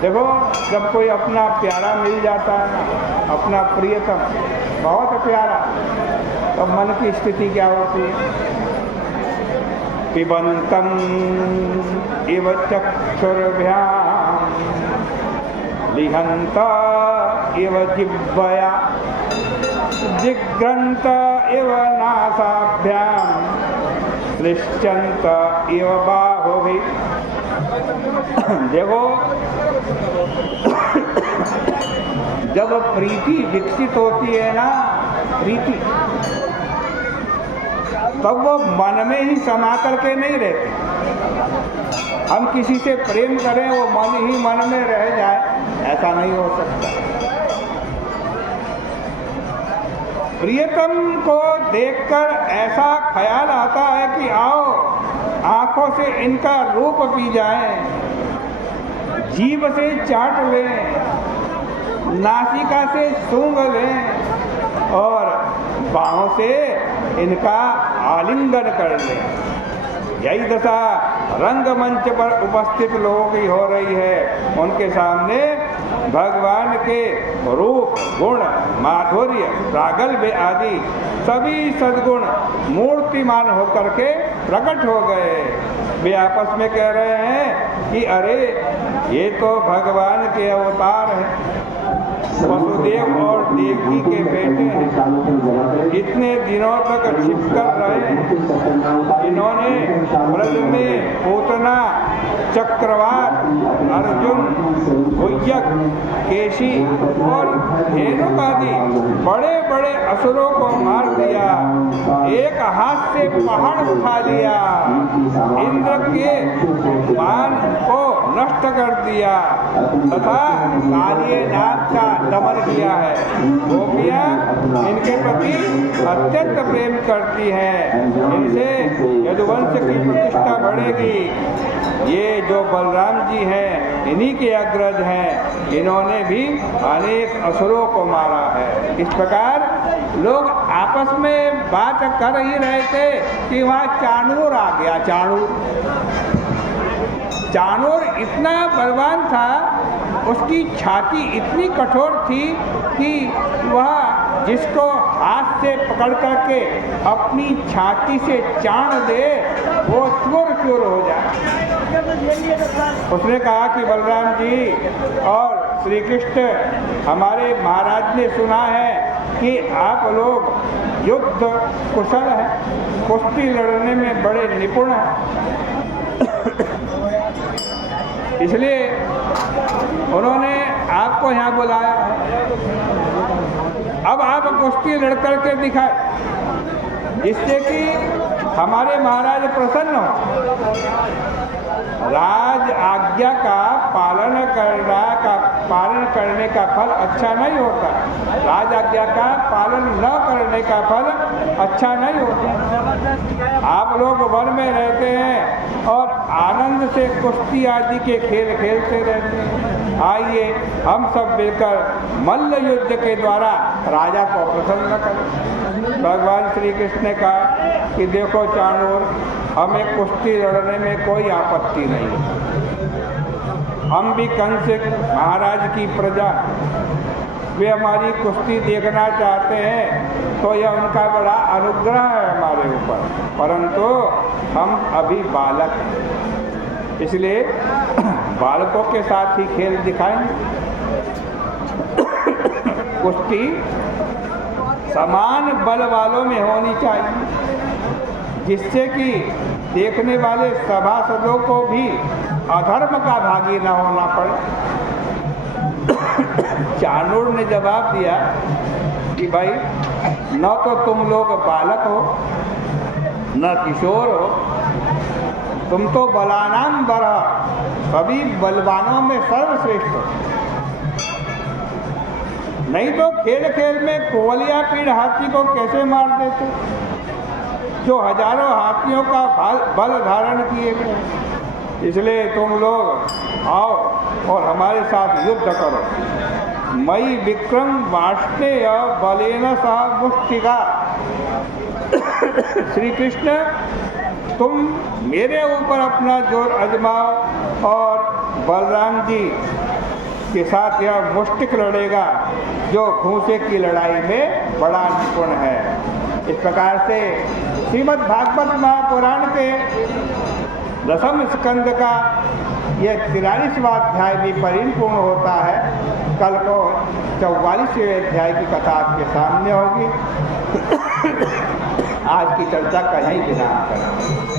देखो, जब कोई अपना प्यारा मिल जाता है ना, अपना प्रियतम, बहुत प्यारा, तो मन की स्थिति क्या होती है? पिबंतम इव चक्षुर्भ्याम लिहंत इव जिह्वया जिघ्रंत इव नासाभ्याम श्लिष्यंत इव बाहुभिः। देखो, जब प्रीति विकसित होती है ना, प्रीति, तब वो मन में ही समा करके नहीं रहती। हम किसी से प्रेम करें, वो मन ही मन में रह जाए, ऐसा नहीं हो सकता। प्रियतम को देखकर ऐसा ख्याल आता है कि आओ आंखों से इनका रूप पी जाए, जीभ से चाट लें, नासिका से सूंघ लें और बाहों से इनका आलिंगन कर लें। यही दशा रंगमंच पर उपस्थित लोगों की हो रही है। उनके सामने भगवान के रूप, गुण, माधुर्य, प्रागल्भ्य आदि सभी सद्गुण मूर्तिमान होकर के प्रकट हो गए। वे आपस में कह रहे हैं कि अरे ये तो भगवान के अवतार हैं, वसुदेव और देवकी के बेटे हैं। इतने दिनों तक छिप कर रहे, इन्होंने ब्रज में पूतना, चक्रवात, अर्जुन, गुह्यक, केशी और धेनुक आदि बड़े बड़े असुरों को मार दिया, एक हाथ से पहाड़ उठा लिया, इंद्र के मान को नष्ट कर दिया तथा कालियनाथ का दमन किया है। गोपियाँ इनके प्रति अत्यंत प्रेम करती हैं, इनसे यदुवंश की प्रतिष्ठा बढ़ेगी। ये जो बलराम जी हैं, इन्हीं के अग्रज हैं, इन्होंने भी अनेक असुरों को मारा है। इस प्रकार लोग आपस में बात कर ही रहे थे कि वहाँ चाणूर आ गया। चाणूर इतना बलवान था, उसकी छाती इतनी कठोर थी कि वह जिसको हाथ से पकड़ करके अपनी छाती से चाण दे, वो चूर चूर हो जाए। उसने कहा कि बलराम जी और श्री कृष्ण, हमारे महाराज ने सुना है कि आप लोग युद्ध कुशल हैं, कुश्ती लड़ने में बड़े निपुण हैं, इसलिए उन्होंने आपको यहाँ बुलाया। अब आप कुश्ती लड़ करके दिखाए, जिससे कि हमारे महाराज प्रसन्न हो। राज आज्ञा का पालन करने का फल अच्छा नहीं होता। राज आज्ञा का पालन न करने का फल अच्छा नहीं होता। आप लोग वन में रहते हैं और आनंद से कुश्ती आदि के खेल खेलते रहते हैं। आइए हम सब मिलकर मल्ल युद्ध के द्वारा राजा को प्रसन्न करें। भगवान श्री कृष्ण ने कहा कि देखो चाणूर, हमें कुश्ती लड़ने में कोई आपत्ति नहीं है। हम भी कंस महाराज की प्रजा, वे हमारी कुश्ती देखना चाहते हैं तो यह उनका बड़ा अनुग्रह है हमारे ऊपर, परंतु हम अभी बालक हैं, इसलिए बालकों के साथ ही खेल दिखाएंगे। कुश्ती समान बल वालों में होनी चाहिए, जिससे कि देखने वाले सभासदों को भी अधर्म का भागी न होना पड़े। चाणूर ने जवाब दिया कि भाई, न तो तुम लोग बालक हो, न किशोर हो, तुम तो बलानाम बरा, सभी बलवानों में सर्वश्रेष्ठ हो। नहीं तो खेल खेल में कोवलिया पीड़ हाथी को कैसे मार देते, जो हजारों हाथियों का बल धारण किए गए। इसलिए तुम लोग आओ और हमारे साथ युद्ध करो। मई विक्रम वाष्णेय बलेन सह मुष्टिका। श्री कृष्ण, तुम मेरे ऊपर अपना जोर आजमाओ और बलराम जी के साथ यह मुष्टिक लड़ेगा जो घूंसे की लड़ाई में बड़ा निपुण है। इस प्रकार से श्रीमद् भागवत महापुराण के दसम स्कंद का यह 43वां अध्याय भी परिपूर्ण होता है। कल को 44वें अध्याय की कथा आपके सामने होगी। आज की चर्चा का यहीं विराम करें।